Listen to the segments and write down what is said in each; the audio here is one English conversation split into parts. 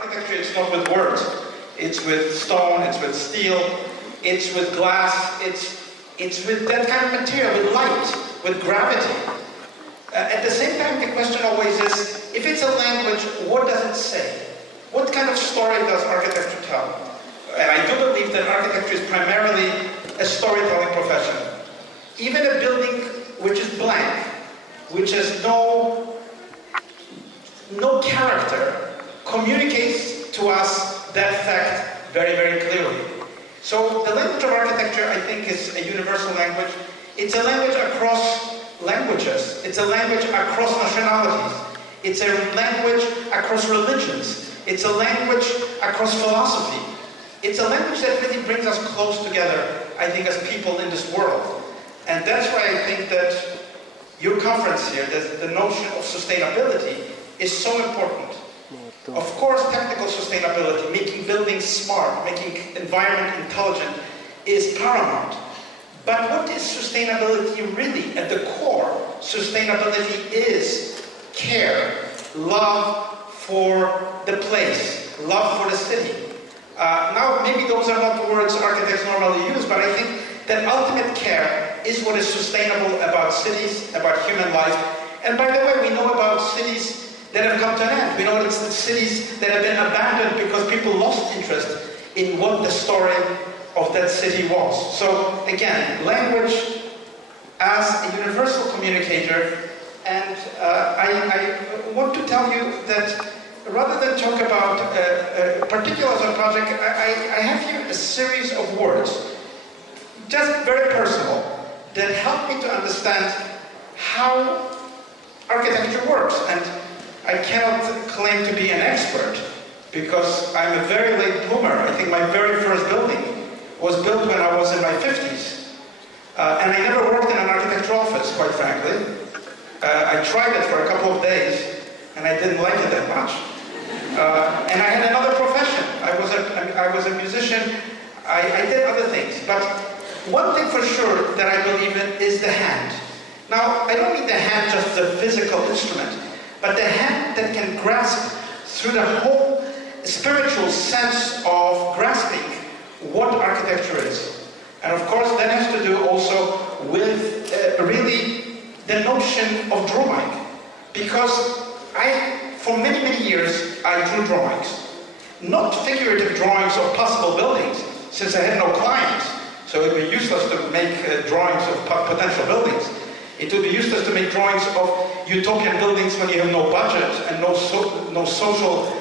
architecture, it's not with words. It's with stone, it's with steel, it's with glass, it's with that kind of material, with light, with gravity. At the same time, the question always is, if it's a language, what does it say? What kind of story does architecture tell? And I do believe that architecture is primarily a storytelling profession. Even a building which is blank, which has no character, communicates to us that fact very, very clearly. So the language of architecture, I think, is a universal language. It's a language across languages. It's a language across nationalities. It's a language across religions. It's a language across philosophy. It's a language that really brings us close together, I think, as people in this world. And that's why I think that your conference here, the notion of sustainability, is so important. Of course, technical sustainability, making buildings smart, making environment intelligent, is paramount. But what is sustainability really? At the core, sustainability is care, love for the place, love for the city. Now, maybe those are not the words architects normally use, but I think that ultimate care is what is sustainable about cities, about human life. And by the way, we know about cities that have come to an end. We know it's the cities that have been abandoned because people lost interest in what the story of that city was. So again, language as a universal communicator, and I want to tell you that rather than talk about particulars of project, I have here a series of words, just very personal, that help me to understand how architecture works. And I cannot claim to be an expert because I'm a very late bloomer. I think my very first building was built when I was in my 50s. And I never worked in an architectural office, quite frankly. I tried it for a couple of days, and I didn't like it that much. And I had another profession. I was a musician. I did other things. But one thing for sure that I believe in is the hand. Now, I don't mean the hand just as a physical instrument, but the hand that can grasp through the whole spiritual sense of grasping what architecture is. And of course, that has to do also with really the notion of drawing. Because for many, many years, I drew drawings. Not figurative drawings of possible buildings, since I had no clients. So it would be useless to make drawings of potential buildings. It would be useless to make drawings of utopian buildings when you have no budget and no social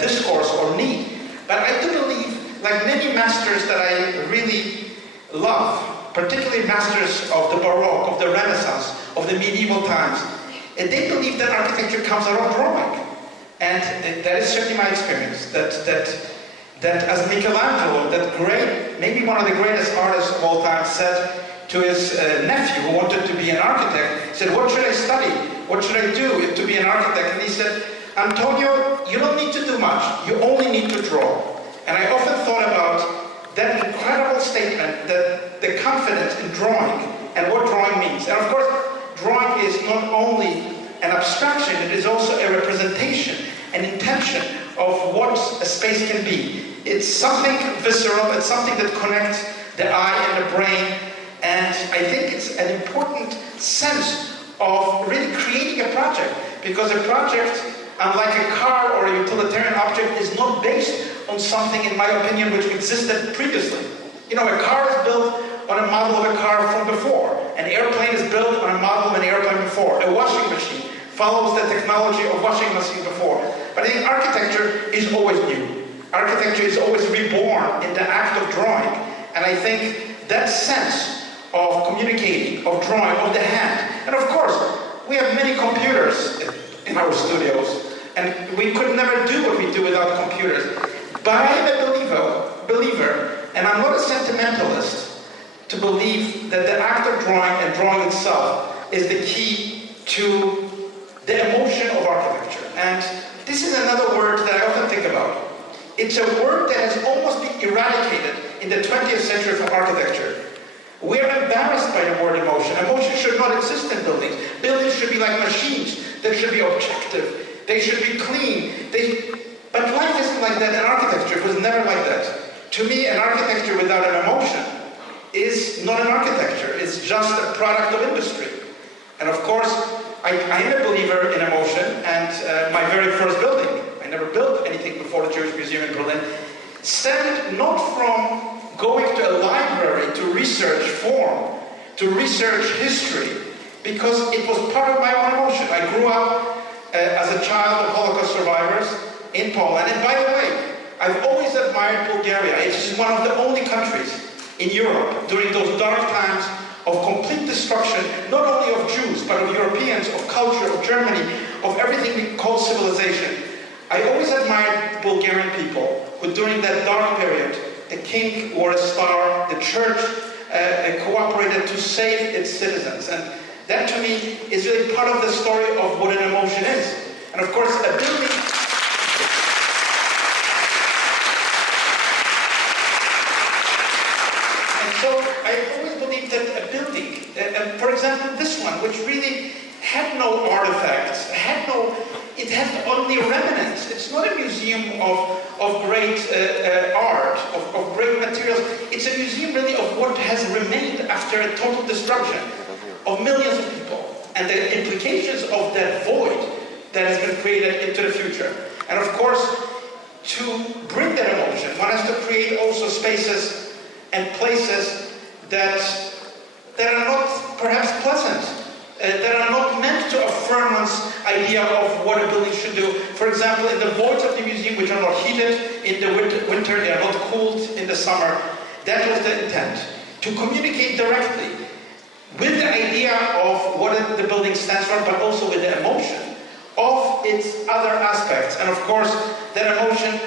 discourse or need. But I do believe, like many masters that I really love, particularly masters of the Baroque, of the Renaissance, of the medieval times, and they believe that architecture comes out of drawing. And that is certainly my experience, that as Michelangelo, that great, maybe one of the greatest artists of all time, said to his nephew who wanted to be an architect, said, "What should I study? What should I do to be an architect?" And he said, "Antonio, you don't need to do much. You only need to draw." And I often thought about that incredible statement, that the confidence in drawing and what drawing means. And of course, drawing is not only an abstraction, it is also a representation, an intention of what a space can be. It's something visceral, it's something that connects the eye and the brain, and I think it's an important sense of really creating a project, because a project, unlike a car or a utilitarian object, is not based on something, in my opinion, which existed previously. You know, a car is built on a model of a car from before. An airplane is built on a model of an airplane before. A washing machine follows the technology of washing machine before. But I think architecture is always new. Architecture is always reborn in the act of drawing. And I think that sense of communicating, of drawing, of the hand. And of course, we have many computers in our studios, and we could never do what we do without computers. But I am a believer, and I'm not a sentimentalist, to believe that the act of drawing and drawing itself is the key to the emotion of architecture. And this is another word that I often think about. It's a word that has almost been eradicated in the 20th century from architecture. We're embarrassed by the word emotion. Emotion should not exist in buildings. Buildings should be like machines. They should be objective. They should be clean. But life isn't like that in architecture. It was never like that. To me, an architecture without an emotion is not an architecture. It's just a product of industry. And of course, I am a believer in emotion, and my very first building, I never built anything before the Jewish Museum in Berlin, stemmed not from going to a library to research form, to research history, because it was part of my own emotion. I grew up as a child of Holocaust survivors in Poland, and by the way, I've always admired Bulgaria. It's one of the only countries in Europe during those dark times of complete destruction, not only of Jews, but of Europeans, of culture, of Germany, of everything we call civilization. I always admired Bulgarian people who, during that dark period, the king wore a star, the church cooperated to save its citizens. And that, to me, is really part of the story of what an emotion is. And of course, a building... So I always believed that a building, for example, this one, which really had no artifacts, it had only remnants. It's not a museum of great art, of great materials. It's a museum really of what has remained after a total destruction of millions of people, and the implications of that void that has been created into the future. And of course, to bring that emotion, one has to create also spaces and places that are not perhaps pleasant, that are not meant to affirm one's idea of what a building should do. For example, in the voids of the museum, which are not heated in the winter, they are not cooled in the summer, that was the intent. To communicate directly with the idea of what the building stands for, but also with the emotion of its other aspects. And of course, that emotion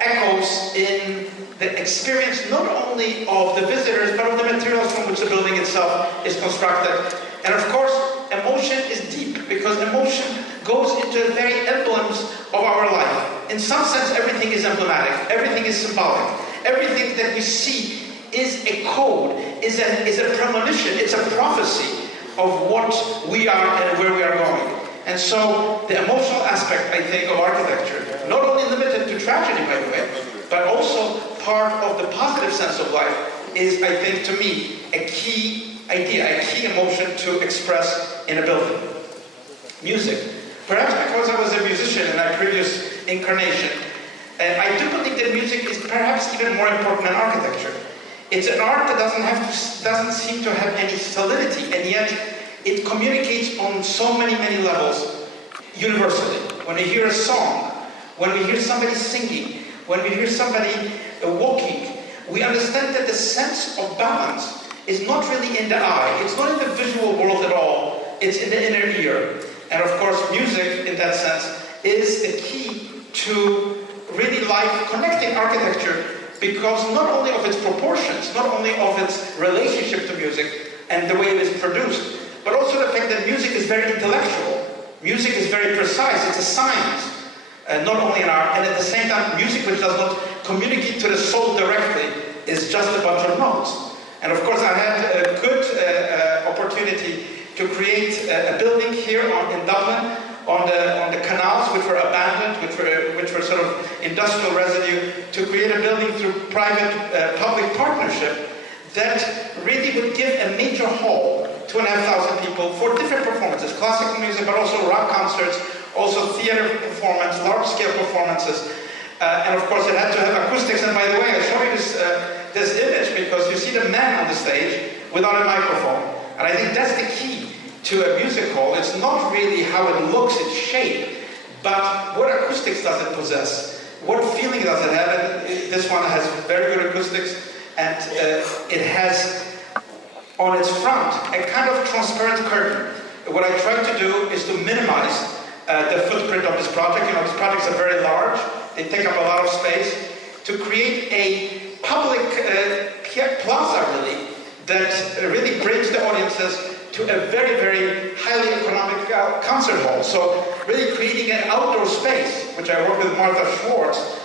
echoes in the experience not only of the visitors, but of the materials from which the building itself is constructed. And of course, emotion is deep, because emotion goes into the very emblems of our life. In some sense, everything is emblematic, everything is symbolic. Everything that we see is a code, is a premonition, it's a prophecy of what we are and where we are going. And so the emotional aspect, I think, of architecture, not only limited to tragedy, by the way, but also part of the positive sense of life, is, I think, to me, a key idea, a key emotion to express in a building. Music. Perhaps because I was a musician in my previous incarnation, I do believe that music is perhaps even more important than architecture. It's an art that doesn't seem to have any solidity, and yet it communicates on so many levels universally. When we hear a song, when we hear somebody singing, when we hear somebody walking, we understand that the sense of balance is not really in the eye, it's not in the visual world at all, it's in the inner ear. And of course, music, in that sense, is the key to really connecting architecture, because not only of its proportions, not only of its relationship to music and the way it is produced, but also the fact that music is very intellectual. Music is very precise, it's a science, not only in art, and at the same time, music which does not communicate to the soul directly is just a bunch of notes. And of course, I had a good opportunity to create a building here in Dublin, on the canals which were abandoned, which were sort of industrial residue, to create a building through private-public partnership that really would give a major hall, 2,500 people, for different performances, classical music, but also rock concerts, also theater performance, large-scale performances. And of course, it had to have acoustics. And by the way, I show you this image because you see the man on the stage without a microphone. And I think that's the key to a music hall. It's not really how it looks, its shape, but what acoustics does it possess? What feeling does it have? And this one has very good acoustics, and it has on its front a kind of transparent curtain. What I try to do is to minimize the footprint of this project. You know, these projects are very large, they take up a lot of space, to create a public plaza, really, that really brings the audiences to a very highly economic concert hall. So really creating an outdoor space, which I work with Martha Schwartz,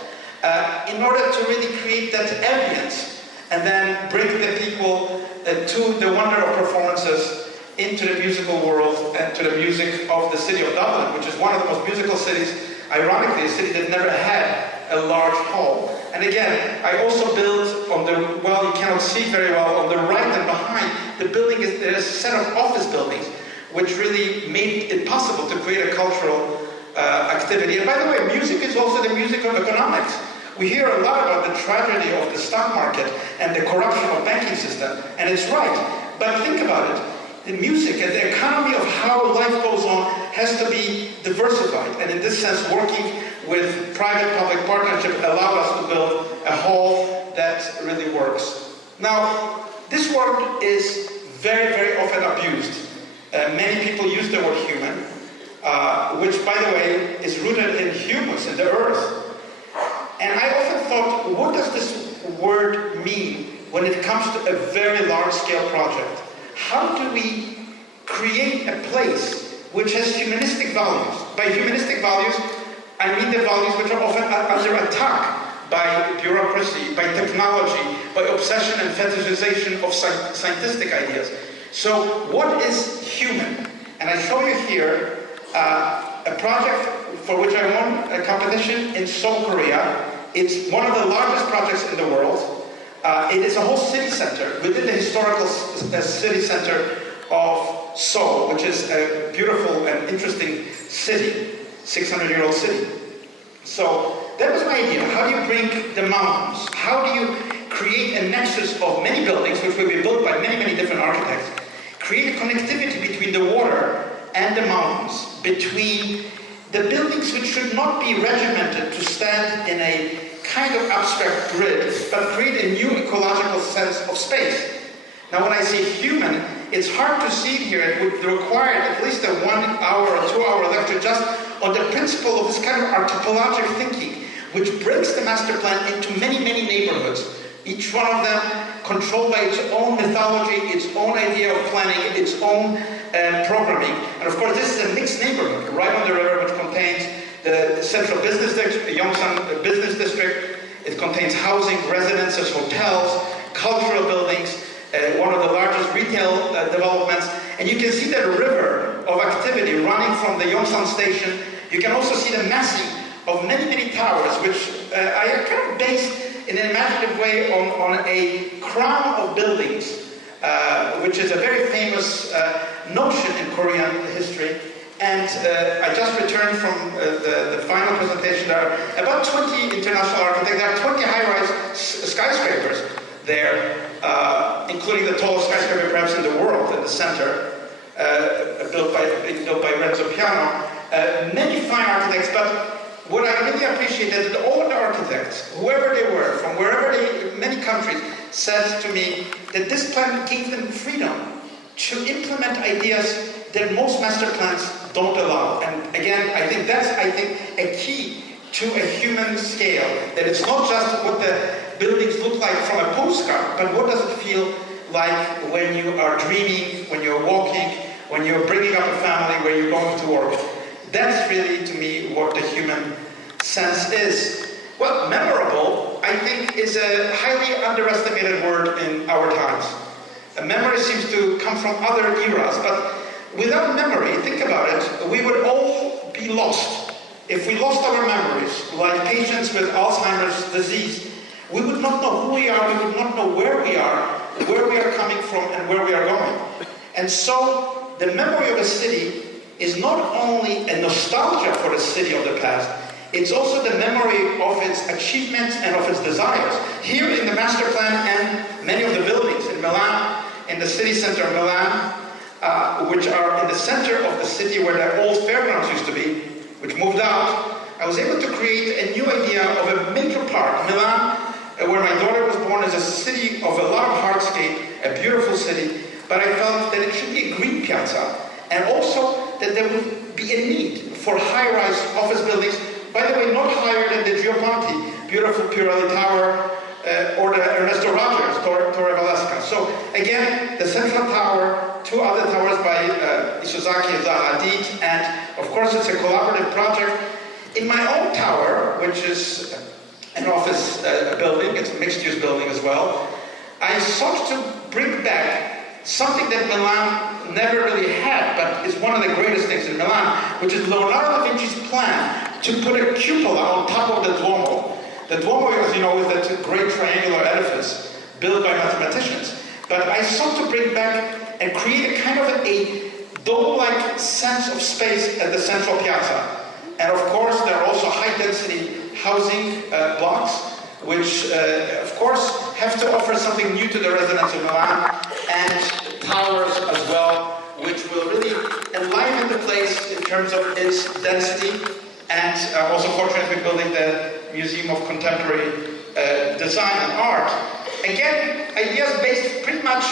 in order to really create that ambience and then bring the people to the wonder of performances into the musical world and to the music of the city of Dublin, which is one of the most musical cities ironically, a city that never had a large hall. And again, I also built on the, well, you cannot see very well, on the right and behind the building is there's a set of office buildings, which really made it possible to create a cultural activity. And by the way, music is also the music of economics. We hear a lot about the tragedy of the stock market and the corruption of banking system, and it's right. But think about it. The music and the economy of how life goes on has to be diversified. And in this sense, working with private-public partnership allowed us to build a hall that really works. Now, this word is very, very often abused. Many people use the word human, which, by the way, is rooted in humus, in the earth. And I often thought, what does this word mean when it comes to a very large-scale project? How do we create a place which has humanistic values? By humanistic values, I mean the values which are often under attack by bureaucracy, by technology, by obsession and fetishization of scientific ideas. So what is human? And I show you here a project for which I won a competition in Seoul, Korea. It's one of the largest projects in the world. It is a whole city center within the historical city center of Seoul, which is a beautiful and interesting city, 600-year-old city. So that was my idea. How do you bring the mountains? How do you create a nexus of many buildings, which will be built by many, many different architects, create connectivity between the water and the mountains, between the buildings which should not be regimented to stand in a kind of abstract grid, but create a new ecological sense of space. Now when I say human, it's hard to see it here. It would require at least a 1 hour or 2 hour lecture just on the principle of this kind of archipelagic thinking, which breaks the master plan into many, many neighborhoods. Each one of them controlled by its own mythology, its own idea of planning, its own programming. And of course, this is a mixed neighborhood, right on the river, which contains the central business district, the Yongsan business district. It contains housing, residences, hotels, cultural buildings, one of the largest retail developments. And you can see that river of activity running from the Yongsan station. You can also see the massing of many, many towers, which I kind of based in an imaginative way on a crown of buildings, which is a very famous notion in Korean history. And I just returned from the final presentation. There are about 20 international architects. There are 20 high-rise skyscrapers there, including the tallest skyscraper perhaps in the world in the center, built by Renzo Piano. Many fine architects, but what I really appreciate is that all the architects, whoever they were, from wherever many countries, said to me that this plan gave them freedom to implement ideas that most master plans don't allow. And again, I think that's a key to a human scale, that it's not just what the buildings look like from a postcard, but what does it feel like when you are dreaming, when you're walking, when you're bringing up a family, where you're going to work. That's really, to me, what the human sense is. Well, memorable, I think, is a highly underestimated word in our times. Memory seems to come from other eras, but without memory, think about it, we would all be lost. If we lost our memories, like patients with Alzheimer's disease, we would not know who we are, we would not know where we are coming from, and where we are going. And so, the memory of a city is not only a nostalgia for the city of the past, it's also the memory of its achievements and of its desires. Here in the master plan and many of the buildings in Milan, in the city center of Milan, which are in the center of the city where the old fairgrounds used to be, which moved out, I was able to create a new idea of a major park. Milan, where my daughter was born, is a city of a lot of hardscape, a beautiful city, but I felt that it should be a green piazza, and also that there would be a need for high-rise office buildings, by the way, not higher than the Gioponti, beautiful Pirelli Tower, or the Ernesto Rogers, Torre Valesca. So again, the central tower, two other towers by Isozaki and Zaha Hadid, and of course it's a collaborative project. In my own tower, which is an office building, it's a mixed-use building as well, I sought to bring back something that Milan never really had, but is one of the greatest things in Milan, which is Leonardo da Vinci's plan to put a cupola on top of the Duomo. The Duomo, as you know, is that great triangular edifice built by mathematicians. But I sought to bring back and create a kind of a dome-like sense of space at the central piazza. And of course, there are also high-density housing blocks, which, of course, have to offer something new to the residents of Milan, and towers as well, which will really enliven the place in terms of its density, and also fortunately building the Museum of Contemporary Design and Art. Again, ideas based pretty much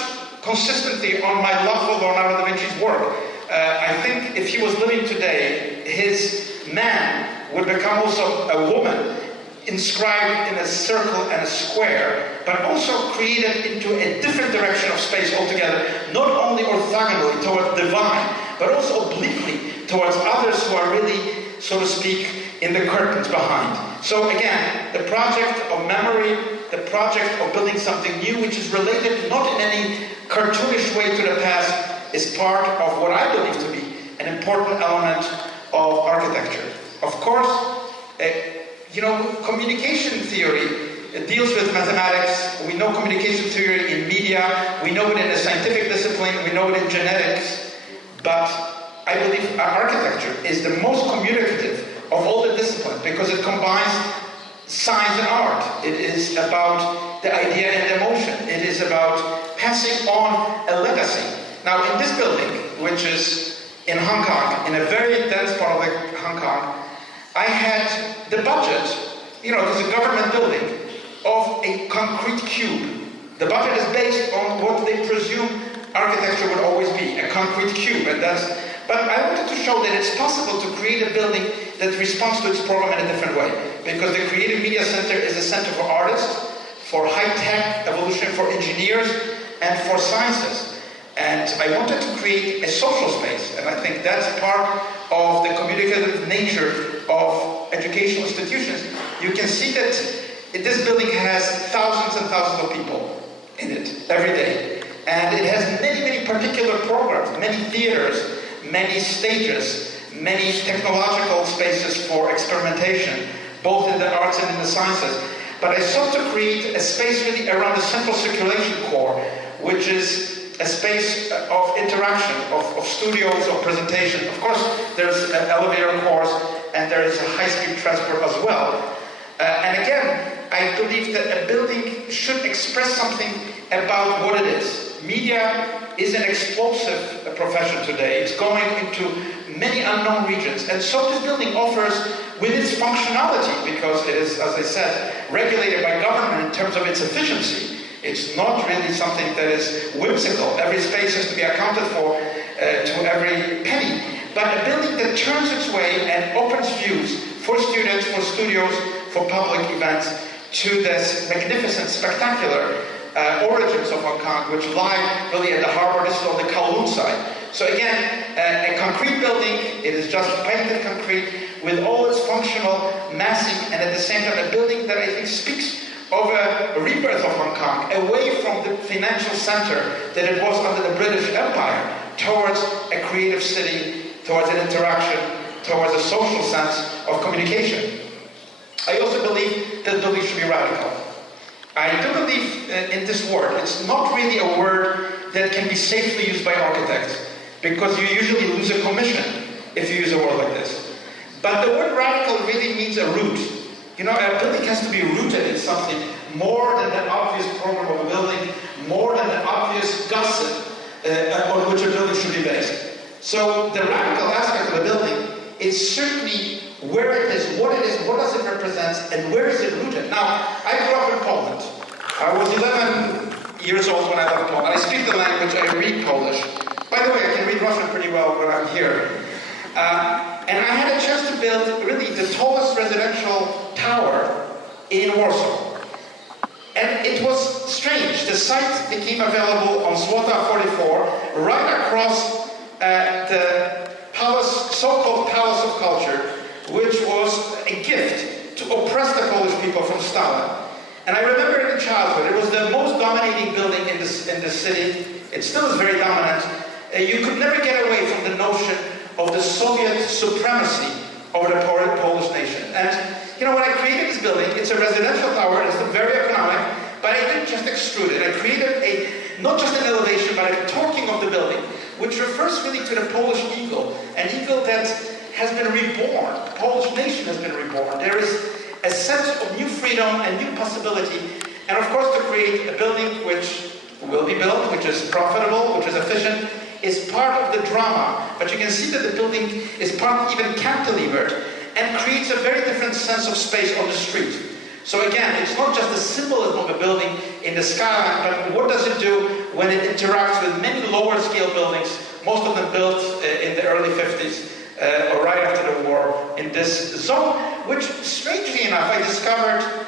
consistently on my love for Leonardo da Vinci's work. I think if he was living today, his man would become also a woman, inscribed in a circle and a square, but also created into a different direction of space altogether, not only orthogonally towards divine, but also obliquely towards others who are really, so to speak, in the curtains behind. So again, the project of memory, the project of building something new, which is related not in any cartoonish way to the past, is part of what I believe to be an important element of architecture. Of course, communication theory deals with mathematics. We know communication theory in media. We know it in a scientific discipline. We know it in genetics. But I believe architecture is the most communicative of all the disciplines because it combines science and art. It is about the idea and the emotion. It is about passing on a legacy. Now, in this building, which is in Hong Kong, in a very dense part of Hong Kong, I had the budget, there's a government building, of a concrete cube. The budget is based on what they presume architecture would always be, a concrete cube. But I wanted to show that it's possible to create a building that responds to its program in a different way. Because the Creative Media Center is a center for artists, for high-tech evolution, for engineers, and for sciences. And I wanted to create a social space, and I think that's part of the communicative nature of educational institutions. You can see that this building has thousands and thousands of people in it every day. And it has many, many particular programs, many theaters, many stages, many technological spaces for experimentation, both in the arts and in the sciences. But I sought to create a space really around the central circulation core, which is a space of interaction, of studios, of presentation. Of course, there's an elevator course, and there is a high-speed transport as well. And again, I believe that a building should express something about what it is. Media is an explosive profession today. It's going into many unknown regions. And so this building offers, with its functionality, because it is, as I said, regulated by government in terms of its efficiency. It's not really something that is whimsical. Every space has to be accounted for to every penny. But a building that turns its way and opens views for students, for studios, for public events, to this magnificent, spectacular origins of Hong Kong, which lie really at the harbor. This is on the Kowloon side. So again, a concrete building, it is just painted concrete with all its functional massing, and at the same time a building that I think speaks of a rebirth of Hong Kong, away from the financial center that it was under the British Empire, towards a creative city, towards an interaction, towards a social sense of communication. I also believe that buildings should be radical. I do believe in this word. It's not really a word that can be safely used by architects, because you usually lose a commission if you use a word like this. But the word radical really means a root. A building has to be rooted in something more than the obvious program of a building, more than the obvious gossip on which a building should be based. So the radical aspect of the building is certainly where it is, what does it represent, and where is it rooted. Now, I grew up in Poland. I was 11 years old when I left Poland. I speak the language, I read Polish. By the way, I can read Russian pretty well when I'm here. And I had a chance to build really the tallest residential tower in Warsaw. And it was strange. The site became available on Złota 44, right across the palace, so-called Palace of Culture, which was a gift to oppress the Polish people from Stalin. And I remember it in childhood. It was the most dominating building in this city. It still is very dominant. You could never get away from the notion of the Soviet supremacy over the Polish nation. residential tower. It's very economic, but I didn't just extrude it. I created not just an elevation, but a torquing of the building, which refers really to the Polish eagle, an eagle that has been reborn. The Polish nation has been reborn. There is a sense of new freedom and new possibility, and of course to create a building which will be built, which is profitable, which is efficient, is part of the drama. But you can see that the building is partly even cantilevered and creates a very different sense of space on the street. So again, it's not just the symbolism of a building in the skyline, but what does it do when it interacts with many lower scale buildings, most of them built in the early 50s or right after the war in this zone, which strangely enough I discovered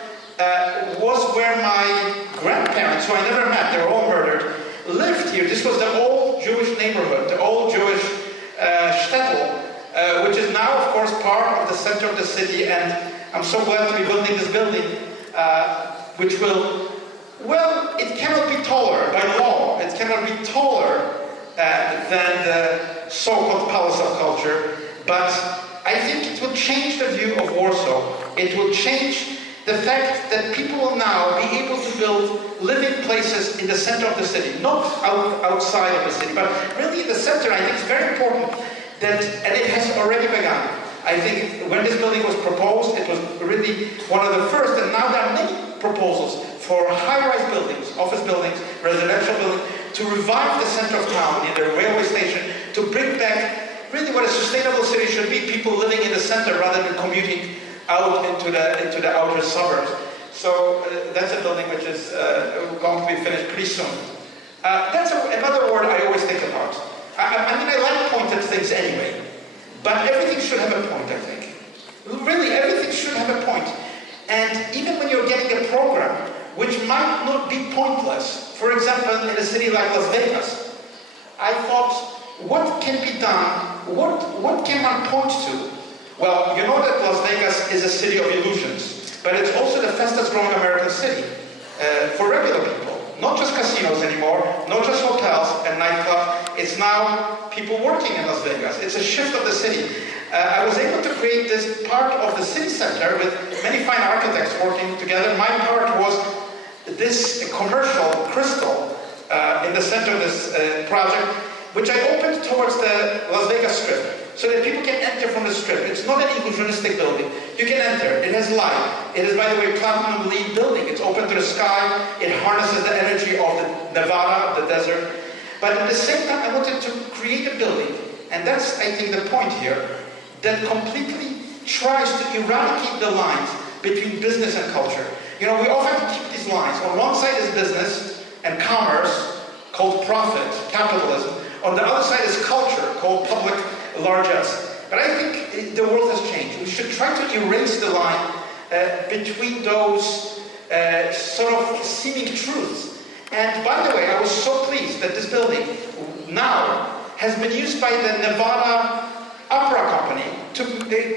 was where my grandparents, who I never met, they were all murdered, lived here. This was the old Jewish neighborhood, the old Jewish shtetl, which is now, of course, part of the center of the city, and I'm so glad to be building this building, which will, well, it cannot be taller by law. It cannot be taller than the so-called Palace of Culture, but I think it will change the view of Warsaw. It will change the fact that people will now be able to build living places in the center of the city, not outside of the city, but really in the center. I think it's very important that, and it has already begun. I think when this building was proposed, it was really one of the first, and now there are many proposals for high-rise buildings, office buildings, residential buildings, to revive the center of town in the railway station, to bring back really what a sustainable city should be, people living in the center rather than commuting out into the outer suburbs. So that's a building which is going to be finished pretty soon. That's another word I always think about. I mean, I like pointed things anyway, but everything should have a point, I think. Really, everything should have a point. And even when you're getting a program which might not be pointless, for example, in a city like Las Vegas, I thought, what can be done? What can one point to? Well, you know that Las Vegas is a city of illusions, but it's also the fastest growing American city for regular people. Not just casinos anymore, not just hotels and nightclubs. It's now people working in Las Vegas. It's a shift of the city. I was able to create this part of the city center with many fine architects working together. My part was this commercial crystal in the center of this project, which I opened towards the Las Vegas Strip, so that people can enter from the Strip. It's not an illusionistic building. You can enter. It has light. It is, by the way, platinum LEED building. It's open to the sky. It harnesses the energy of the Nevada, of the desert. But at the same time, I wanted to create a building, and that's, I think, the point here, that completely tries to eradicate the lines between business and culture. You know, we often keep these lines. On one side is business and commerce, called profit, capitalism. On the other side is culture, called public largesse. But I think the world has changed. We should try to erase the line between those sort of seeming truths. And by the way, I was so pleased that this building now has been used by the Nevada Opera Company to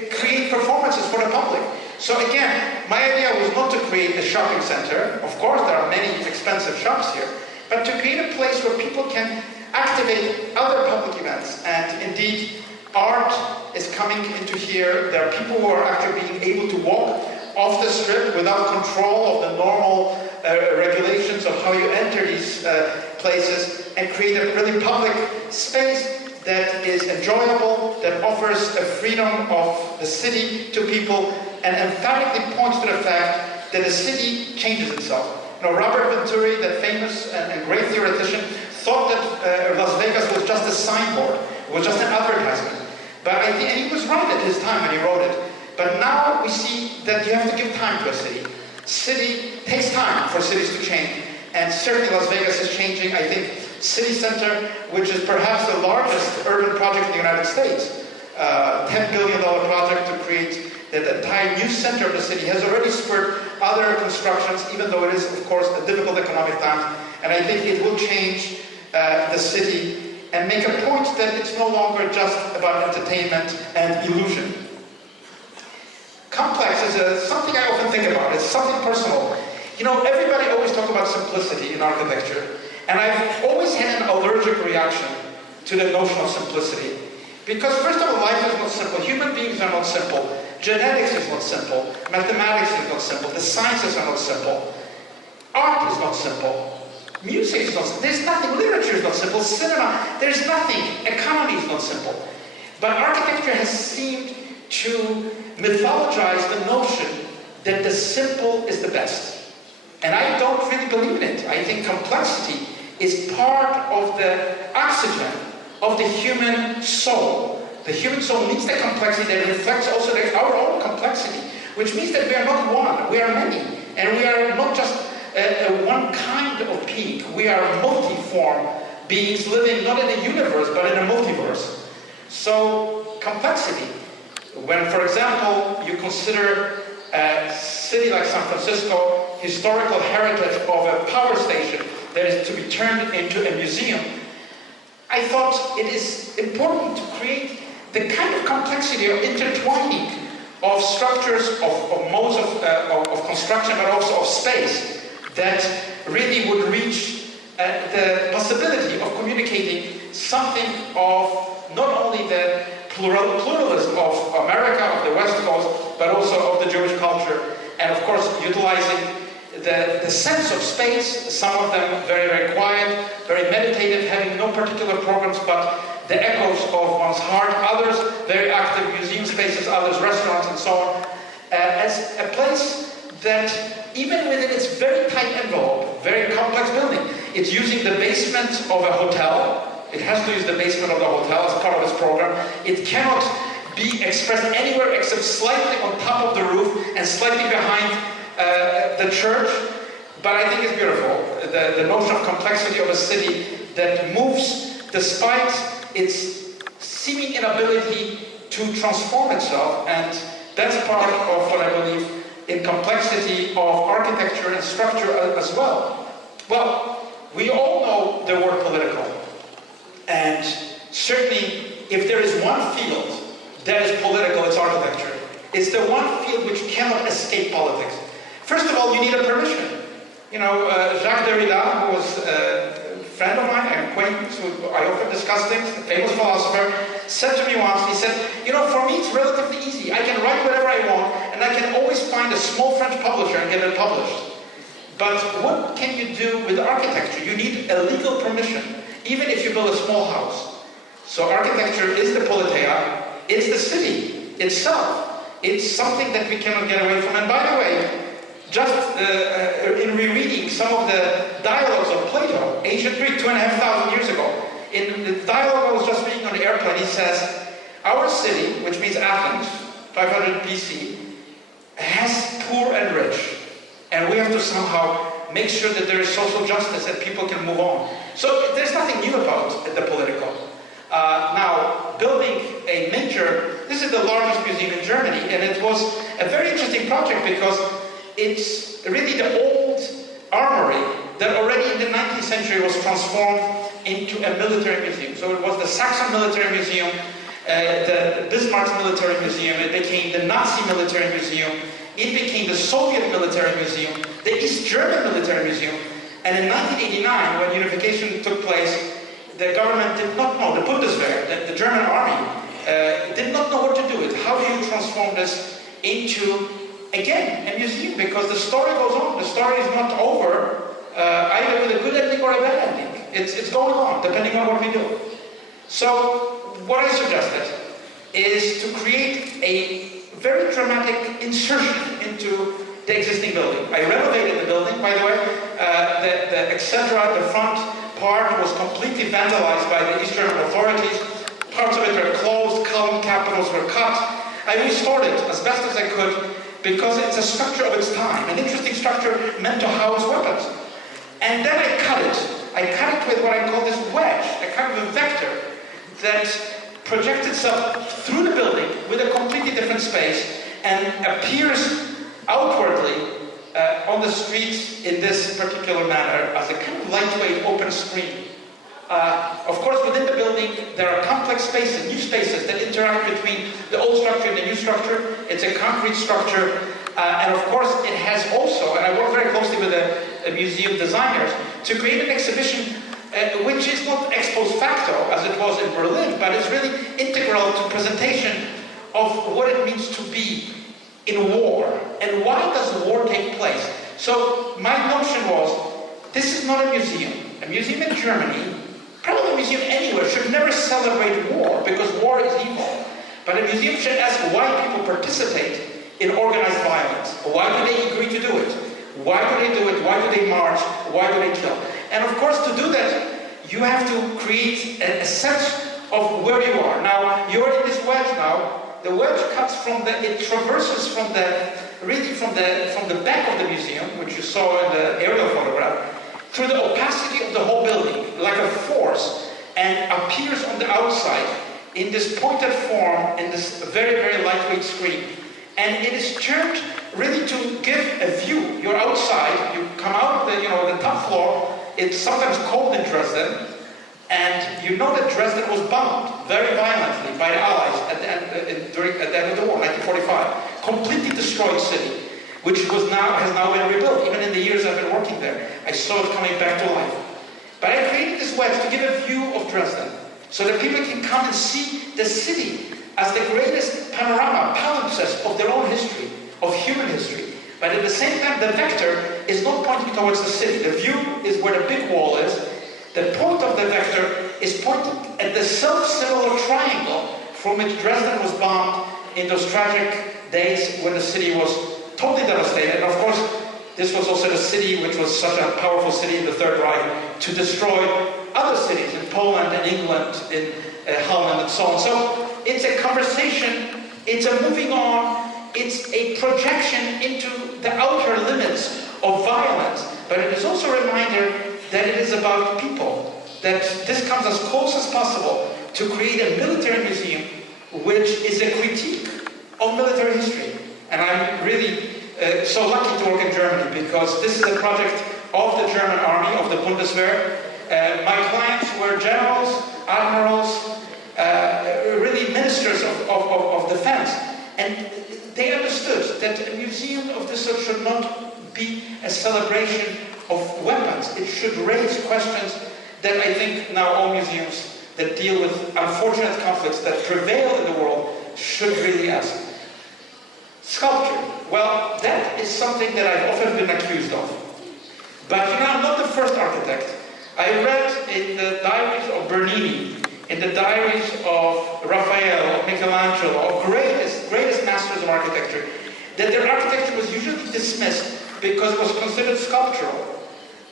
create performances for the public. So again, my idea was not to create a shopping center. Of course, there are many expensive shops here. But to create a place where people can activate other public events. And indeed, art is coming into here. There are people who are actually being able to walk off the strip without control of the normal regulations of how you enter these places, and create a really public space that is enjoyable, that offers a freedom of the city to people, and emphatically points to the fact that the city changes itself. You know, Robert Venturi, that famous and great theoretician, thought that Las Vegas was just a signboard, it was just an advertisement. But I think, and he was right at his time when he wrote it. But now we see that you have to give time to a city. City takes time for cities to change, and certainly Las Vegas is changing. I think City Center, which is perhaps the largest urban project in the United States, $10 billion project to create that entire new center of the city, has already spurred other constructions, even though it is, of course, a difficult economic time. And I think it will change the city and make a point that it's no longer just about entertainment and illusion. Complex is something I often think about. It's something personal. You know, everybody always talks about simplicity in architecture, and I've always had an allergic reaction to the notion of simplicity. Because first of all, life is not simple. Human beings are not simple. Genetics is not simple. Mathematics is not simple. The sciences are not simple. Art is not simple. Music is not simple. There's nothing. Literature is not simple. Cinema, there's nothing. Economy is not simple. But architecture has seemed to mythologize the notion that the simple is the best. And I don't really believe in it. I think complexity is part of the oxygen of the human soul. The human soul needs the complexity that reflects also our own complexity, which means that we are not one, we are many. And we are not just one kind of being. We are multiform beings living not in a universe, but in a multiverse. So, complexity. When, for example, you consider a city like San Francisco, historical heritage of a power station that is to be turned into a museum, I thought it is important to create the kind of complexity of intertwining of structures, of modes of construction, but also of space, that really would reach the possibility of communicating something of not only the pluralism of America, of the West Coast, but also of the Jewish culture, and of course utilizing the sense of space, some of them very, very quiet, very meditative, having no particular programs, but the echoes of one's heart, others very active museum spaces, others restaurants and so on, as a place that even within its very tight envelope, very complex building, it's using the basement of a hotel. It has to use the basement of the hotel as part of its program. It cannot be expressed anywhere except slightly on top of the roof and slightly behind the church. But I think it's beautiful. The notion of complexity of a city that moves despite its seeming inability to transform itself. And that's part of what I believe in complexity of architecture and structure as well. Well, we all know the word political. And certainly, if there is one field that is political, it's architecture. It's the one field which cannot escape politics. First of all, you need a permission. You know, Jacques Derrida, who was a friend of mine, an acquaintance, who I often discuss things, the famous philosopher, said to me once, he said, you know, for me it's relatively easy. I can write whatever I want, and I can always find a small French publisher and get it published. But what can you do with architecture? You need a legal permission, even if you build a small house. So architecture is the politeia, it's the city itself. It's something that we cannot get away from. And by the way, just in rereading some of the dialogues of Plato, ancient Greek, 2,500 years ago, in the dialogue I was just reading on the airplane, he says, our city, which means Athens, 500 BC, has poor and rich. And we have to somehow make sure that there is social justice, that people can move on. So there's nothing new about the political. Now, building a major, this is the largest museum in Germany, and it was a very interesting project because it's really the old armory that already in the 19th century was transformed into a military museum. So it was the Saxon Military Museum, the Bismarck's Military Museum, it became the Nazi Military Museum, it became the Soviet Military Museum, the East German Military Museum, and in 1989, when unification took place, the government did not know, the Bundeswehr, the German army, did not know what to do with. How do you transform this into, again, a museum? Because the story goes on. The story is not over, either with a good ending or a bad ending. It's going on, depending on what we do. So, what I suggested is to create a very dramatic insertion into the existing building. I renovated the building, by the way. The etc., the front part was completely vandalized by the East German authorities. Parts of it were closed, column capitals were cut. I restored it as best as I could because it's a structure of its time, an interesting structure meant to house weapons. And then I cut it. I cut it with what I call this wedge, a kind of a vector that projects itself through the building with a completely different space and appears outwardly on the streets in this particular manner as a kind of lightweight open screen. Of course, within the building, there are complex spaces, new spaces that interact between the old structure and the new structure. It's a concrete structure. And of course, it has also, and I work very closely with the museum designers, to create an exhibition which is not ex post facto, as it was in Berlin, but is really integral to presentation of what it means to be in war, and why does war take place. So my notion was, this is not a museum. A museum in Germany, probably a museum anywhere, should never celebrate war, because war is evil. But a museum should ask why people participate in organized violence. Why do they agree to do it? Why do they do it? Why do they march? Why do they kill? And of course, to do that, you have to create a sense of where you are. Now, you're in this wedge now. The wedge cuts from it traverses from the back of the museum, which you saw in the aerial photograph, through the opacity of the whole building, like a force, and appears on the outside in this pointed form, in this very, very lightweight screen. And it is turned really to give a view. You're outside, you come out of the top floor. It's sometimes cold in Dresden, and you know that Dresden was bombed very violently by the Allies at the end of the war, 1945. Completely destroyed city, which has now been rebuilt. Even in the years I've been working there, I saw it coming back to life. But I created this wedge to give a view of Dresden, so that people can come and see the city as the greatest panorama, palimpsest of their own history, of human history. But at the same time, the vector is not pointing towards the city. The view is where the big wall is. The point of the vector is pointing at the self-similar triangle from which Dresden was bombed in those tragic days when the city was totally devastated. And of course, this was also the city which was such a powerful city in the Third Reich to destroy other cities in Poland and England, in Holland and so on. So it's a conversation, it's a moving on, it's a projection into the outer limits of violence, but it is also a reminder that it is about people, that this comes as close as possible to create a military museum which is a critique of military history. And I'm really so lucky to work in Germany, because this is a project of the German army, of the Bundeswehr. My clients were generals, admirals, really ministers of defense. And they understood that a museum of this sort should not be a celebration of weapons. It should raise questions that I think now all museums that deal with unfortunate conflicts that prevail in the world should really ask. Sculpture. Well, that is something that I've often been accused of. But I'm not the first architect. I read in the diaries of Bernini, in the diaries of Raphael, of Michelangelo, of greatest masters of architecture, that their architecture was usually dismissed because it was considered sculptural.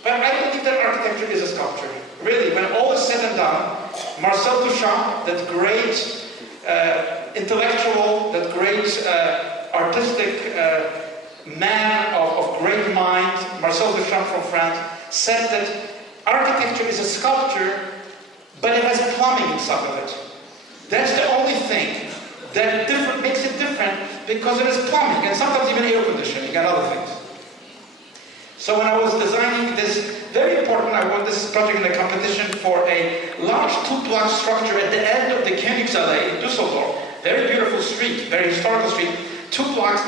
But I believe that architecture is a sculpture. Really, when all is said and done, Marcel Duchamp, that great intellectual, that great artistic man of great mind, Marcel Duchamp from France, said that architecture is a sculpture, but it has plumbing inside of it. That's the only thing that makes it different, because it has plumbing, and sometimes even air conditioning and other things. So when I was designing this very important, I won this project in a competition for a large two-block structure at the end of the Königsallee in Düsseldorf. Very beautiful street, very historical street, 2 blocks,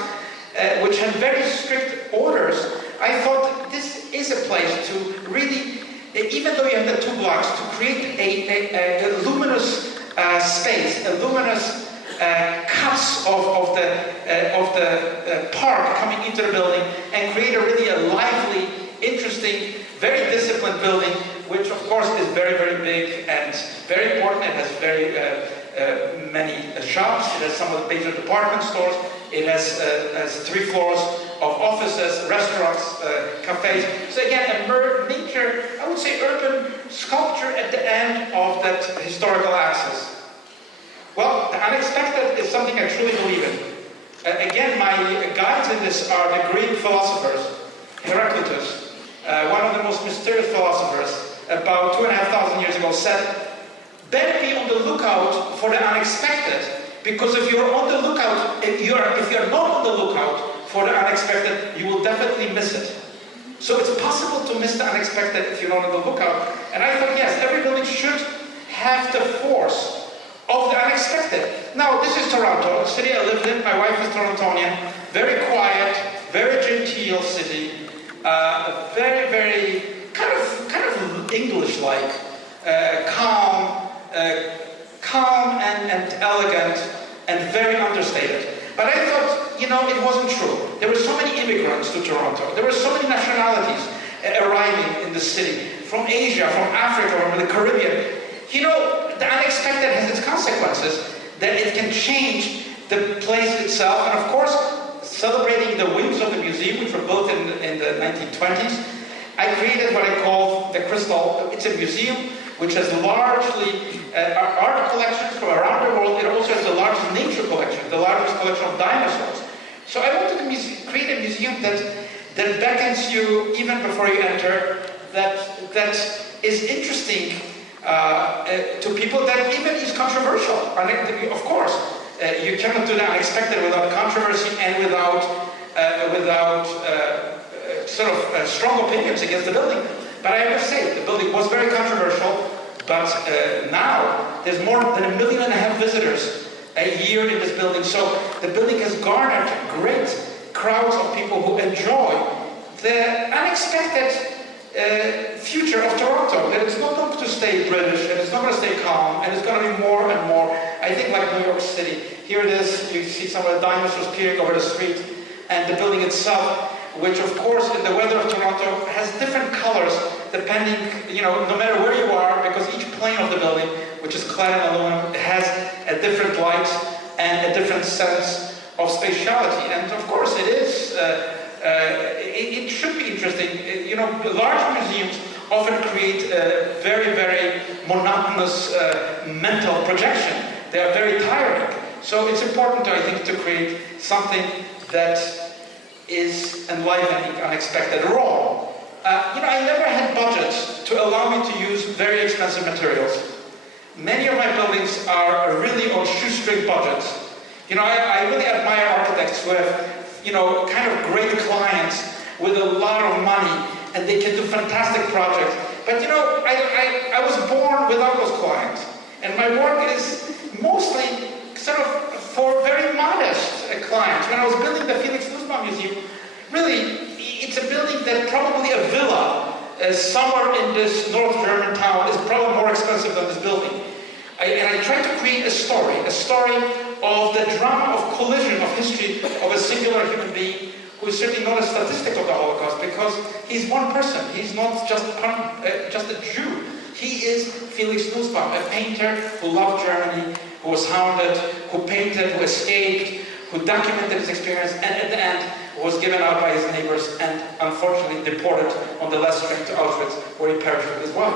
which had very strict orders. I thought this is a place to really, even though you have the 2 blocks, to create a luminous space, a luminous cuts of the park coming into the building, and create a lively, interesting, very disciplined building, which of course is very, very big and very important. It has very many shops. It has some of the major department stores. It has 3 floors of offices, restaurants, cafes. So again, a major, I would say, urban sculpture at the end of that historical axis. Well, the unexpected is something I truly believe in. Again, my guides in this are the Greek philosophers. Heraclitus, one of the most mysterious philosophers, about 2,500 years ago, said, better be on the lookout for the unexpected, because if you're on the lookout, if you're not on the lookout for the unexpected, you will definitely miss it. So it's possible to miss the unexpected if you're not on the lookout. And I thought, yes, every building should have the force of the unexpected. Now, this is Toronto, a city I lived in. My wife is Torontonian. Very quiet, very genteel city. Very, very kind of English-like, calm and elegant, and very understated. But I thought, it wasn't true. There were so many immigrants to Toronto. There were so many nationalities arriving in the city, from Asia, from Africa, from the Caribbean. The unexpected has its consequences, that it can change the place itself. And of course, celebrating the wings of the museum, which were built in the 1920s, I created what I call the Crystal. It's a museum which has largely art collections from around the world. It also has the largest nature collection, the largest collection of dinosaurs. So I wanted to create a museum that beckons you even before you enter, that is interesting to people, that even is controversial. Of course, you cannot do the unexpected without controversy and without sort of strong opinions against the building. But I must say, the building was very controversial, but now there's more than 1.5 million visitors a year in this building. So the building has garnered great crowds of people who enjoy the unexpected future of Toronto. That it's not going to stay British, and it's not going to stay calm, and it's going to be more and more, I think, like New York City. Here it is, you see some of the dinosaurs peering over the street, and the building itself, which of course in the weather of Toronto has different colors depending, no matter where you are, because each plane of the building, which is clad in aluminum, has a different light and a different sense of spatiality. And of course it is, it should be interesting. Large museums often create a very, very monotonous mental projection. They are very tiring. So it's important, I think, to create something that is enlivening, unexpected, raw. I never had budgets to allow me to use very expensive materials. Many of my buildings are really on shoestring budgets. I really admire architects who have, kind of great clients with a lot of money, and they can do fantastic projects. But I was born without those clients, and my work is mostly sort of for very modest clients. When I was building the Felix Nussbaum Museum, really, it's a building that probably a villa somewhere in this North German town is probably more expensive than this building. And I tried to create a story of the drama of collision of history of a singular human being who is certainly not a statistic of the Holocaust, because he's one person. He's not just a Jew. He is Felix Nussbaum, a painter who loved Germany, who was hounded, who painted, who escaped, who documented his experience, and at the end was given out by his neighbors and unfortunately deported on the last train to Auschwitz, where he perished with his wife.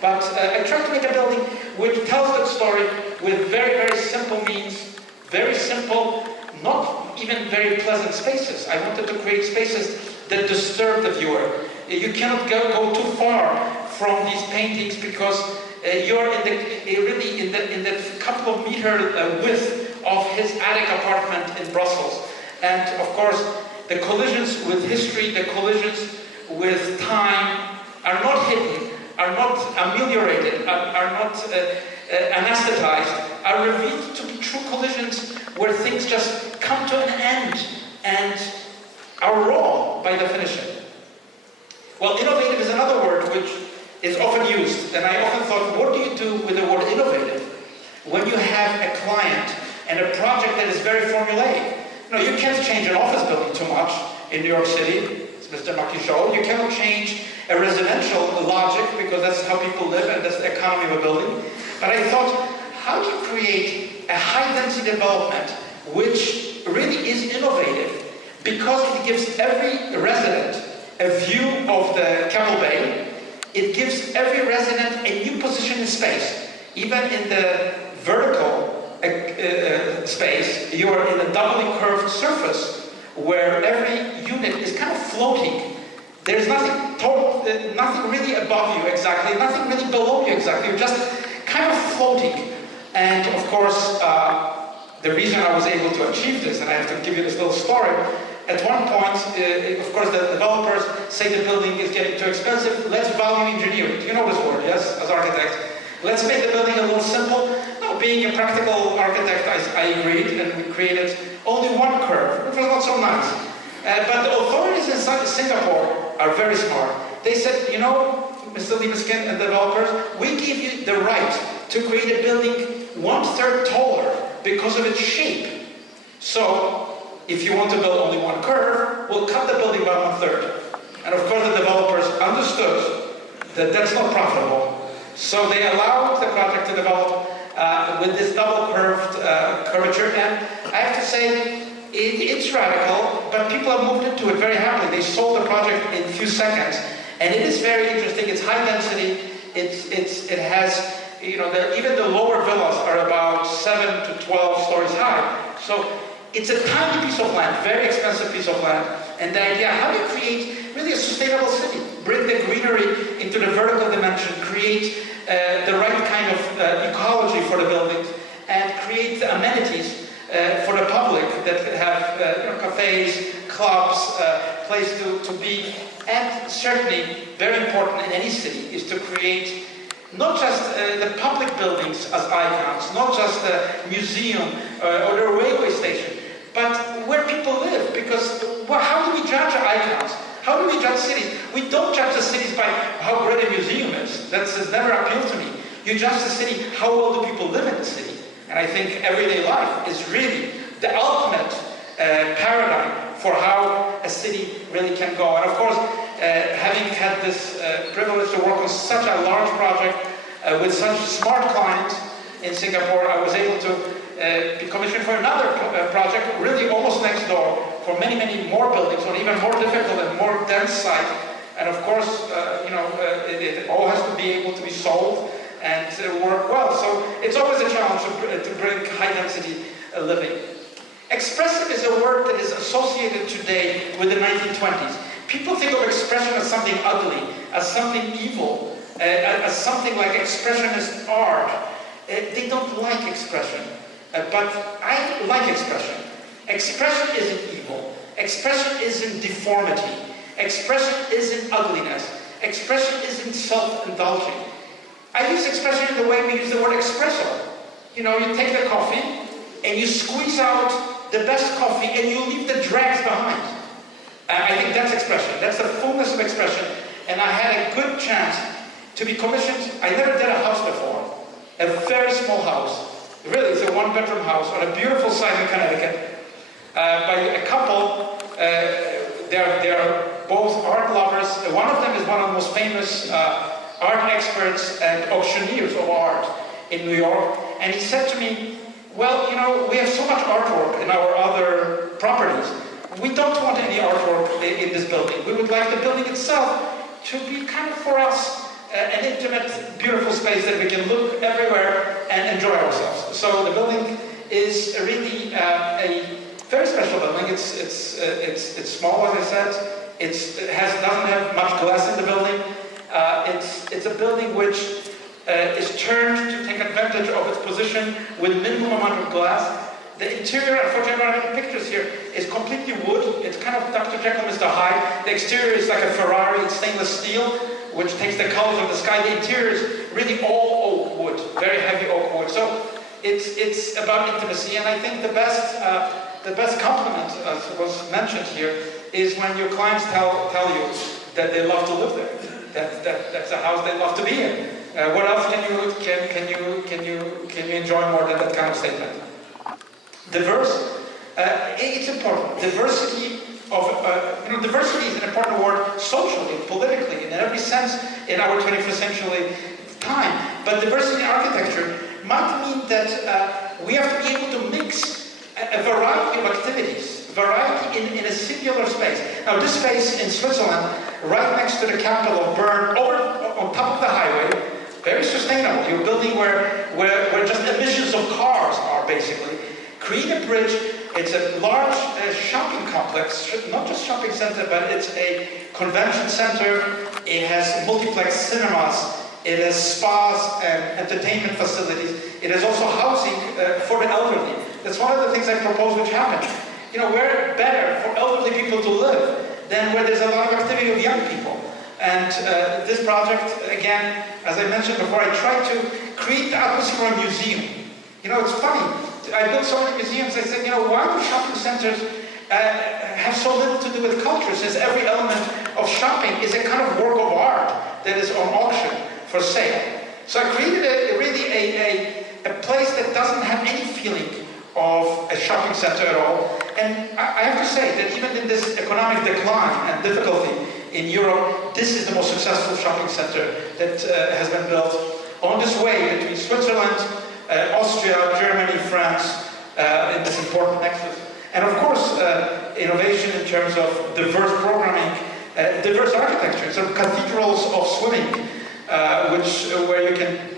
But I tried to make a building which tells that story with very, very simple means, very simple, not even very pleasant spaces. I wanted to create spaces that disturb the viewer. You cannot go too far from these paintings, because you're in the couple of meter width of his attic apartment in Brussels. And of course, the collisions with history, the collisions with time are not hidden, are not ameliorated, are not anesthetized, are revealed to be true collisions where things just come to an end and are raw by definition. Well, innovative is another word which is often used, and I often thought, what do you do with the word innovative when you have a client and a project that is very formulaic? You can't change an office building too much in New York City. It's Mr. Makichol. You cannot change a residential logic, because that's how people live and that's the economy of a building. But I thought, how do you create a high-density development which really is innovative, because it gives every resident a view of the Keppel Bay. It gives every resident a new position in space. Even in the vertical space, you are in a doubly curved surface where every unit is kind of floating. There's nothing really above you exactly, nothing really below you exactly. You're just kind of floating. And of course, the reason I was able to achieve this, and I have to give you this little story, at one point, of course, the developers say the building is getting too expensive. Let's value engineer it. You know this word, yes, as architects. Let's make the building a little simple. No, being a practical architect, I agreed, and we created only one curve, which was not so nice. But the authorities in Singapore are very smart. They said, Mr. Libeskind and developers, we give you the right to create a building 1/3 taller because of its shape. So, if you want to build only one curve, we'll cut the building by 1/3. And of course the developers understood that that's not profitable. So they allowed the project to develop with this double curved curvature. And I have to say, it's radical, but people have moved into it very happily. They sold the project in a few seconds. And it is very interesting. It's high density. It has, even the lower villas are about 7 to 12 stories high. So it's a tiny piece of land, very expensive piece of land. And the idea, how do you create really a sustainable city? Bring the greenery into the vertical dimension, create the right kind of ecology for the buildings, and create the amenities for the public that have cafes, clubs, place to be. And certainly, very important in any city is to create not just the public buildings as icons, not just the museum or the railway station, but where people live. Because how do we judge icons? How do we judge cities? We don't judge the cities by how great a museum is. That has never appealed to me. You judge the city, how well do people live in the city? And I think everyday life is really the ultimate paradigm for how a city really can go. And of course, having had this privilege to work on such a large project with such smart clients in Singapore, I was able to be commissioned for another project, really almost next door, for many, many more buildings on even more difficult and more dense site. And of course, it all has to be able to be sold and work well. So it's always a challenge to bring high-density living. Expressive is a word that is associated today with the 1920s. People think of expression as something ugly, as something evil, as something like expressionist art. They don't like expression, but I like expression. Expression isn't evil. Expression isn't deformity. Expression isn't ugliness. Expression isn't self-indulging. I use expression in the way we use the word espresso. You take the coffee and you squeeze out the best coffee and you leave the dregs behind. I think that's expression. That's the fullness of expression. And I had a good chance to be commissioned. I never did a house before. A very small house. Really, it's a one-bedroom house on a beautiful site in Connecticut. By a couple, they're both art lovers. One of them is one of the most famous art experts and auctioneers of art in New York. And he said to me, well, we have so much artwork in our other properties. We don't want any artwork in this building. We would like the building itself to be kind of for us an intimate, beautiful space that we can look everywhere and enjoy ourselves. So the building is really a very special building. It's small, as I said. It doesn't have much glass in the building. It's a building which is turned to take advantage of its position with minimum amount of glass. The interior, unfortunately, I don't have any pictures here, is completely wood. It's kind of Dr. Jekyll, Mr. Hyde. The exterior is like a Ferrari. It's stainless steel, which takes the colors of the sky. The interior is really all oak wood, very heavy oak wood. So it's about intimacy, and I think the best compliment, as was mentioned here, is when your clients tell you that they love to live there. That's a house they love to be in. What else can you enjoy more than that kind of statement? Diverse. It's important. Diversity is an important word socially, politically, in every sense in our 21st century time. But diversity in architecture might mean that we have to be able to mix a variety of activities, variety in a singular space. Now, this space in Switzerland, right next to the capital of Bern, on top of the highway, very sustainable. You're building where just emissions of cars are, basically. Create a bridge. It's a large shopping complex, not just shopping center, but it's a convention center. It has multiplex cinemas. It has spas and entertainment facilities. It has also housing for the elderly. That's one of the things I propose which happen. Where better for elderly people to live than where there's a lot of activity of young people. And this project, again, as I mentioned before, I tried to create the atmosphere of a museum. It's funny. I built so many museums. I said, why do shopping centers have so little to do with culture, since every element of shopping is a kind of work of art that is on auction for sale. So I created a place that doesn't have any feeling of a shopping center at all. And I have to say that even in this economic decline and difficulty in Europe, this is the most successful shopping center that has been built on this way between Switzerland, Austria, Germany, France, in this important nexus. And of course, innovation in terms of diverse programming, diverse architecture, so cathedrals of swimming, where you can,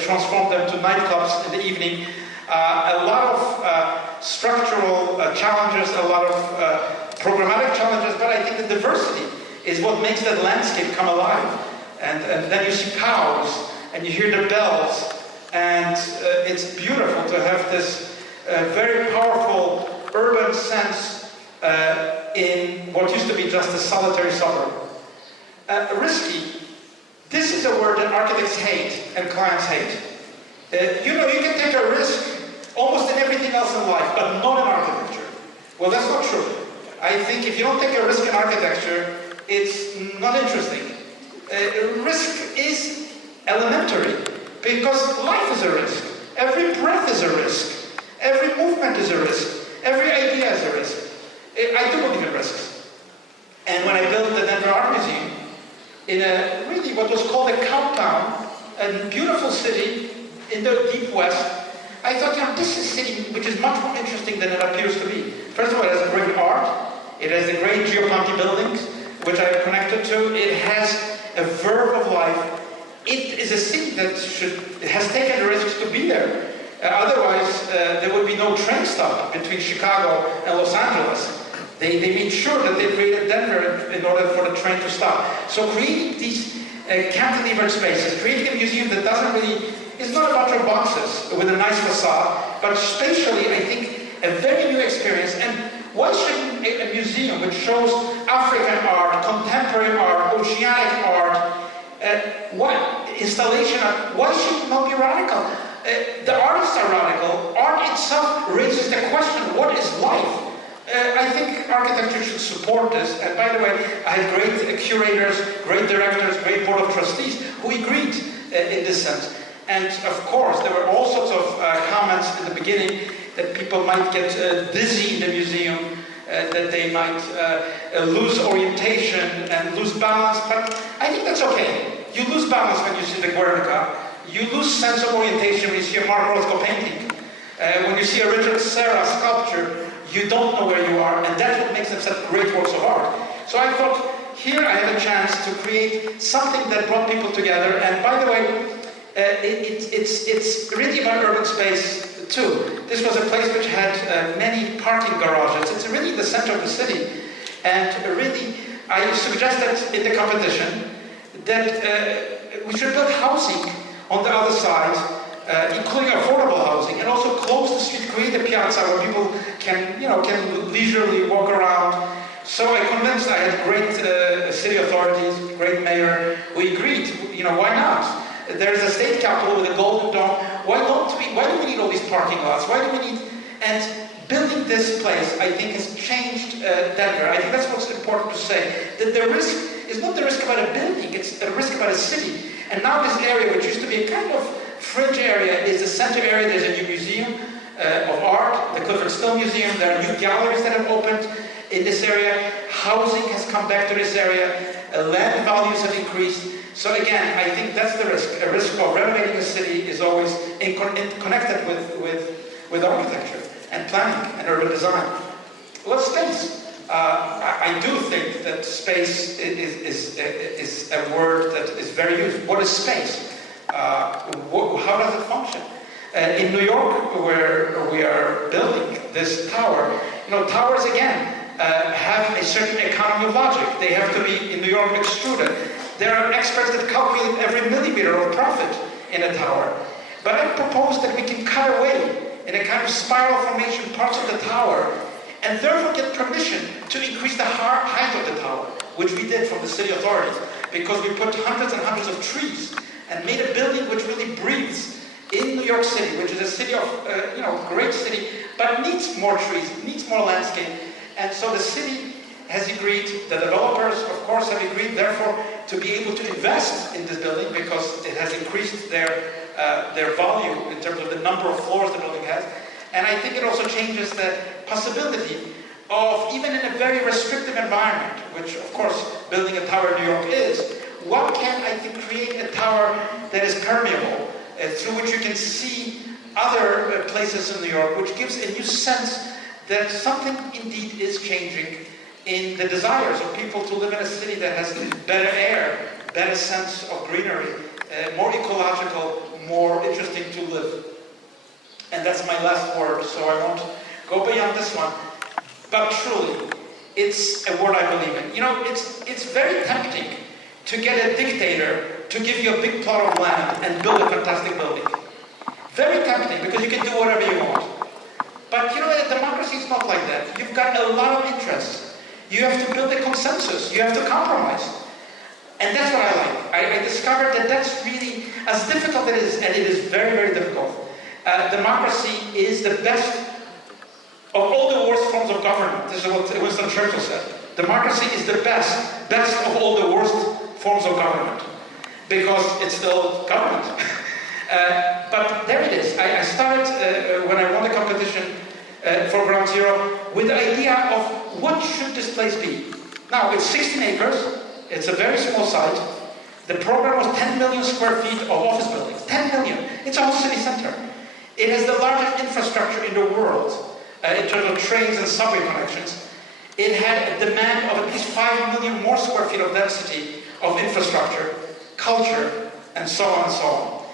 transform them to nightclubs in the evening. A lot of structural challenges, a lot of programmatic challenges, but I think the diversity is what makes that landscape come alive. And then you see cows, and you hear the bells, and it's beautiful to have this very powerful urban sense in what used to be just a solitary suburb. Risky. This is a word that architects hate and clients hate. You can take a risk almost in everything else in life, but not in architecture. Well, that's not true. I think if you don't take a risk in architecture, it's not interesting. Risk is elementary, because life is a risk. Every breath is a risk. Every movement is a risk. Every idea is a risk. I do believe in risks. And when I built the Denver Art Museum, in a really what was called a cow town, a beautiful city in the deep west, I thought, this is a city which is much more interesting than it appears to be. First of all, it has great art. It has the great Geoponti buildings, which I am connected to. It has a verve of life. It is a city that has taken the risks to be there. Otherwise, there would be no train stop between Chicago and Los Angeles. They made sure that they created Denver in order for the train to stop. So creating these cantilevered spaces, creating a museum that is not a bunch of boxes with a nice facade, but spatially, I think, a very new experience. And why shouldn't a museum which shows African art, contemporary art, oceanic art, installation art, why should it not be radical? The artists are radical. Art itself raises the question, what is life? I think architecture should support this. And by the way, I had great curators, great directors, great board of trustees who agreed in this sense. And of course, there were all sorts of comments in the beginning that people might get dizzy in the museum, that they might lose orientation and lose balance. But I think that's okay. You lose balance when you see the Guernica. You lose sense of orientation when you see a Mark Rothko painting. When you see a Richard Serra sculpture, you don't know where you are, and that's what makes them such great works of art. So I thought, here I have a chance to create something that brought people together. And by the way, it's really about urban space too. This was a place which had many parking garages. It's really the center of the city. And really, I suggested in the competition that we should build housing on the other side, including affordable housing, and also close the street, create a piazza where people can leisurely walk around. So I convinced, I had great city authorities, great mayor, who agreed, why not? There's a state capitol with a golden dome. Why do we need all these parking lots? Why do we need, and building this place, I think, has changed Denver. I think that's what's important to say, that the risk is not the risk about a building, it's a risk about a city. And now this area, which used to be a kind of fringe area, is the center area. There's a new museum of art, the Clifford Still Museum. There are new galleries that have opened in this area. Housing has come back to this area. Land values have increased. So again, I think that's the risk. A risk of renovating a city is always connected with architecture and planning and urban design. Well, space. I do think that space is a word that is very used. What is space? How does it function? In New York, where we are building this tower, towers again have a certain economy of logic. They have to be, in New York, extruded. There are experts that calculate every millimeter of profit in a tower. But I propose that we can cut away in a kind of spiral formation parts of the tower, and therefore get permission to increase the height of the tower, which we did from the city authorities, because we put hundreds and hundreds of trees and made a building which really breathes in New York City, which is a city of, great city, but needs more trees, needs more landscape. And so the city has agreed, the developers, of course, have agreed, therefore, to be able to invest in this building because it has increased their value in terms of the number of floors the building has. And I think it also changes the possibility of, even in a very restrictive environment, which of course building a tower in New York is, what can, I think, create a tower that is permeable, through which you can see other places in New York, which gives a new sense that something indeed is changing in the desires of people to live in a city that has better air, better sense of greenery, more ecological, more interesting to live. And that's my last word, so I won't go beyond this one. But truly, it's a word I believe in. You know, it's very tempting to get a dictator to give you a big plot of land and build a fantastic building. Very tempting, because you can do whatever you want. But you know, a democracy is not like that. You've got a lot of interests. You have to build a consensus. You have to compromise. And that's what I like. I discovered that that's really, as difficult it is, and it is very, very difficult, democracy is the best of all the worst forms of government. This is what Winston Churchill said. Democracy is the best of all the worst forms of government, because it's still government. But there it is. I started, when I won the competition for Ground Zero, with the idea of what should this place be. Now, it's 16 acres. It's a very small site. The program was 10 million square feet of office buildings. 10 million. It's a whole city center. It has the largest infrastructure in the world in terms of trains and subway connections. It had a demand of at least 5 million more square feet of density of infrastructure, culture, and so on and so on.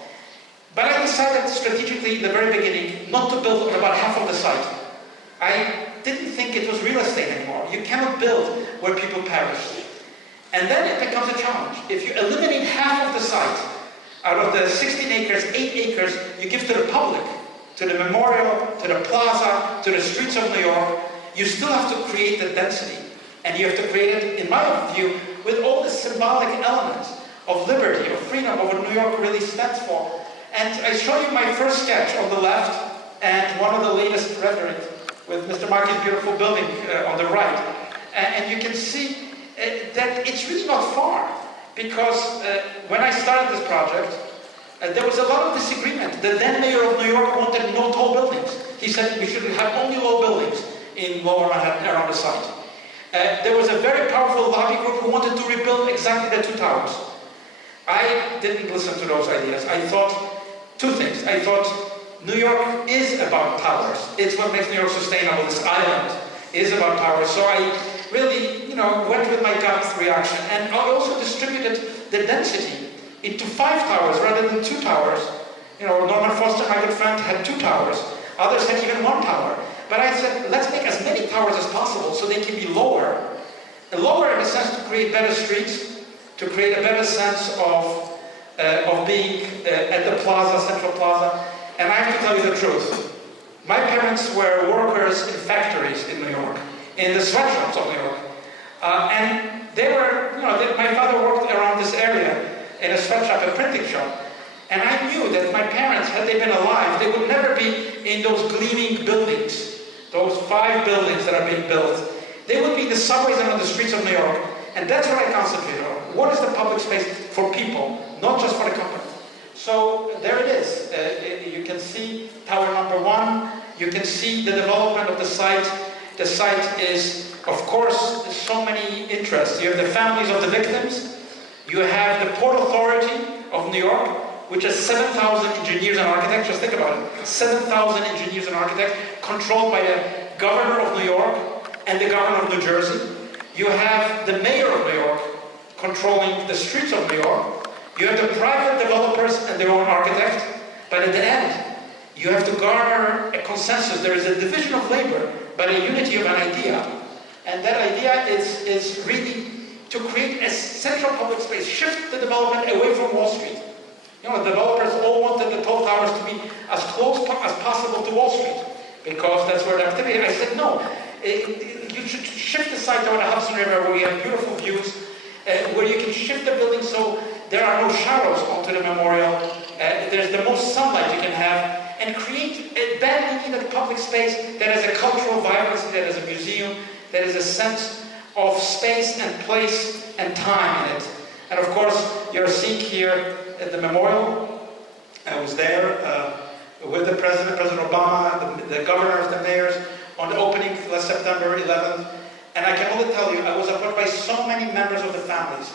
But I decided strategically in the very beginning not to build on about half of the site. I didn't think it was real estate anymore. You cannot build where people perish. And then it becomes a challenge. If you eliminate half of the site, out of the 16 acres, 8 acres you give to the public, to the memorial, to the plaza, to the streets of New York, you still have to create the density. And you have to create it, in my view, with all the symbolic elements of liberty, of freedom, of what New York really stands for. And I show you my first sketch on the left, and one of the latest renderings with Mr. Markey's beautiful building on the right. And you can see that it's really not far, because when I started this project, there was a lot of disagreement. The then mayor of New York wanted no tall buildings. He said we should have only low buildings in Lower Manhattan around the site. There was a very powerful lobby group who wanted to rebuild exactly the two towers. I didn't listen to those ideas. I thought two things. I thought New York is about towers. It's what makes New York sustainable. This island is about towers. So I really, went with my gut reaction, and I also distributed the density into 5 towers rather than 2 towers. Norman Foster, my good friend, had 2 towers. Others had even 1 tower. But I said, let's make as many towers as possible so they can be lower. Lower in a sense to create better streets, to create a better sense of being at the plaza, Central Plaza. And I have to tell you the truth. My parents were workers in factories in New York, in the sweatshops of New York. And they were, my father worked around this area in a sweatshop, a printing shop. And I knew that my parents, had they been alive, they would never be in those gleaming buildings, those 5 buildings that are being built. They would be in the subways and on the streets of New York. And that's what I concentrated on. What is the public space for people, not just for the company? So there it is. You can see tower number 1. You can see the development of the site. The site is, of course, so many interests. You have the families of the victims. You have the Port Authority of New York, which has 7,000 engineers and architects. Just think about it. 7,000 engineers and architects controlled by the governor of New York and the governor of New Jersey. You have the mayor of New York controlling the streets of New York. You have the private developers and their own architect. But at the end, you have to garner a consensus. There is a division of labor, but a unity of an idea. And that idea is really to create a central public space, shift the development away from Wall Street. The developers all wanted the tall towers to be as close as possible to Wall Street, because that's where the activity. I said, no, you should shift the site over the Hudson River where you have beautiful views, where you can shift the building so there are no shadows onto the memorial. There's the most sunlight you can have, and create a badly needed public space that has a cultural vibrancy, that has a museum, that has a sense of space and place and time in it. And of course, you're seeing here at the memorial. I was there with the President Obama, the governors, the mayors, on the opening last September 11th. And I can only tell you, I was approached by so many members of the families,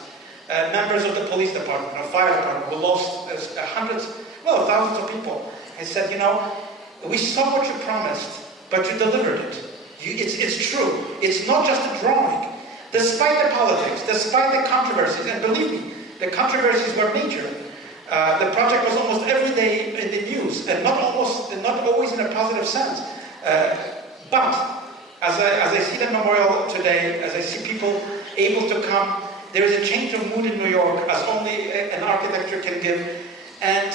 members of the police department, or fire department, who lost hundreds, well, thousands of people. I said, you know, we saw what you promised, but you delivered it. It's true. It's not just a drawing. Despite the politics, despite the controversies, and believe me, the controversies were major. The project was almost every day in the news, and not always in a positive sense. But as I see the memorial today, as I see people able to come, there is a change of mood in New York, as only an architecture can give. And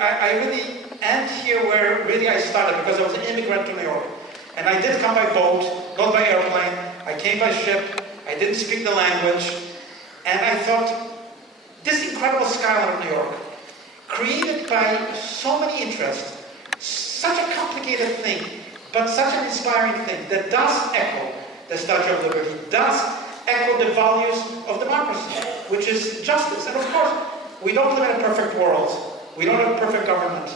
I really end here where really I started, because I was an immigrant to New York. And I did come by boat, not by airplane. I came by ship. I didn't speak the language. And I thought, this incredible skyline of New York, created by so many interests, such a complicated thing, but such an inspiring thing that does echo the Statue of Liberty, does echo the values of democracy, which is justice. And of course, we don't live in a perfect world. We don't have a perfect government.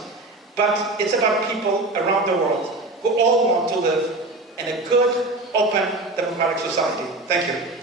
But it's about people around the world who all want to live in a good, open, democratic society. Thank you.